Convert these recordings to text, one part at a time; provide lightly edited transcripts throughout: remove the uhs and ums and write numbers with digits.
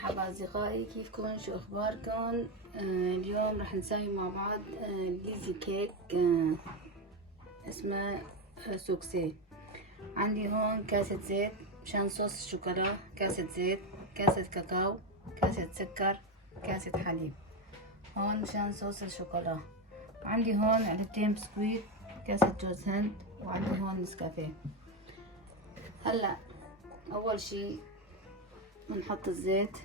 مرحبا أصدقائي، كيفكم؟ شو أخباركم؟ اليوم رح نسوي مع بعض ليزي كيك اسمه سوكسي. عندي هون كاسة زيت مشان صوص الشوكولا، كاسة زيت، كاسة كاكاو، كاسة سكر، كاسة حليب. هون مشان صوص الشوكولا. وعندي هون علبتين بسكويت، كاسة جوز هند، وعندي هون نسكافيه. هلا أول شي بنحط الزيت،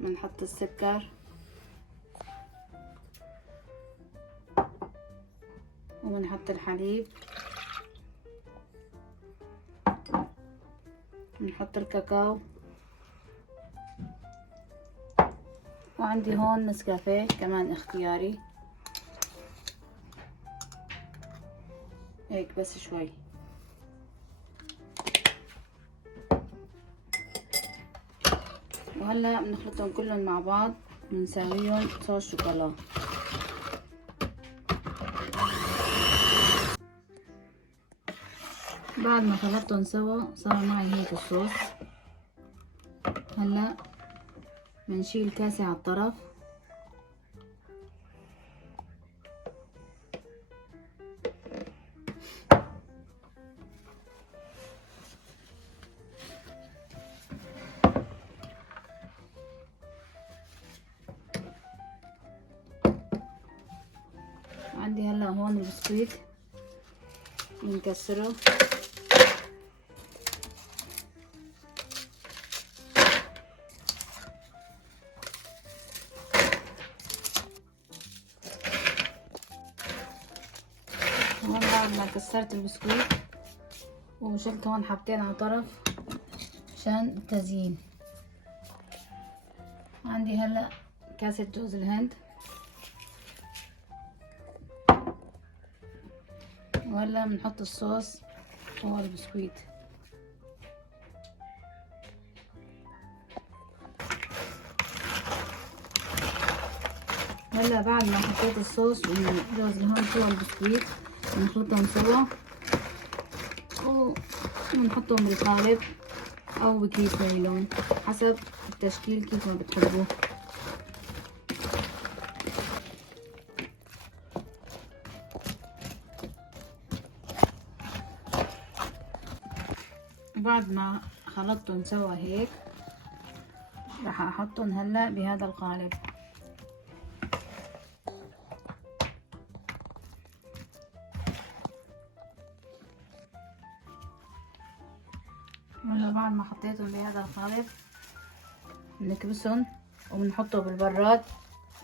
بنحط السكر، وبنحط الحليب، بنحط الكاكاو، وعندي هون نسكافيه كمان اختياري هيك بس شوي. وهلا بنخلطهم كلهم مع بعض، بنساويهم صوص شوكولا. بعد ما خلطتهم سوا صار معي هيك الصوص. هلا بنشيل الكاسة على الطرف، عندي هلا هون البسكويت بنكسره، هون بعد ما كسرت البسكويت وشلت هون حبتين على طرف عشان التزيين. عندي هلا كاسة جوز الهند، وهلا بنحط الصوص فوق البسكويت. هلا بعد ما حطيت الصوص وجوز الهند فوق البسكويت بنخلطهم سوا ونحطهم بالقالب او بكيس نايلون حسب التشكيل كيف ما بتحبوه. بعد ما خلطتهم سوا هيك راح احطهم هلا بهذا القالب. هلا بعد ما حطيتهم بهذا القالب بنكبسهم وبنحطه بالبراد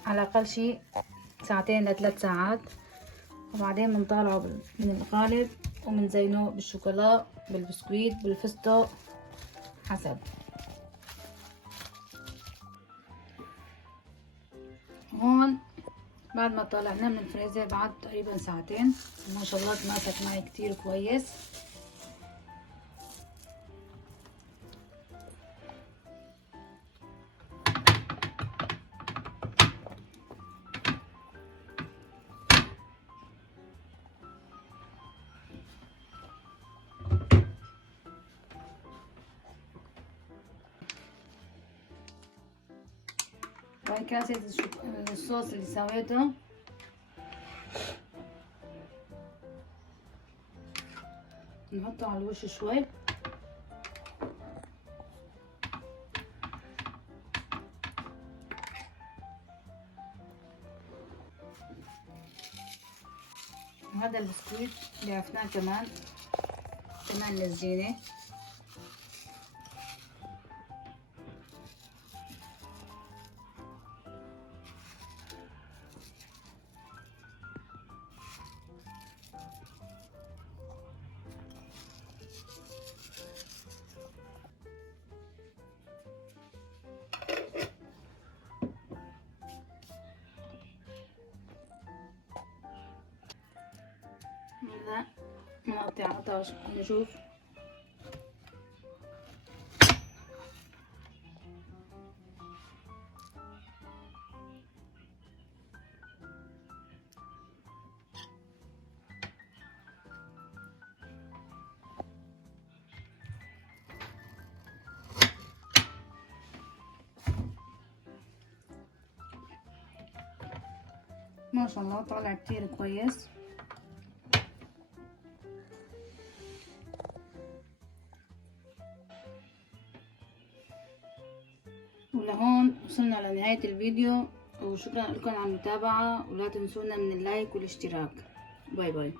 على اقل شي 2 ل3 ساعات، وبعدين بنطالعه من القالب وبنزينه بالشوكولا، بالبسكويت، بالفستق حسب. هون بعد ما طلعناه من الفريزر بعد تقريبا 2 ساعات ما شاء الله تماسك معي كتير كويس. وهي كاسة الصوص اللي سويته نحطه على الوش شوي، وهذا البسكويت اللي عرفناه كمان للزينة. هلا نقطع قطع نشوف. ما شاء الله طالع كتير كويس. ولهون وصلنا لنهاية الفيديو، وشكرا لكم على المتابعة، ولا تنسونا من اللايك والاشتراك. باي باي.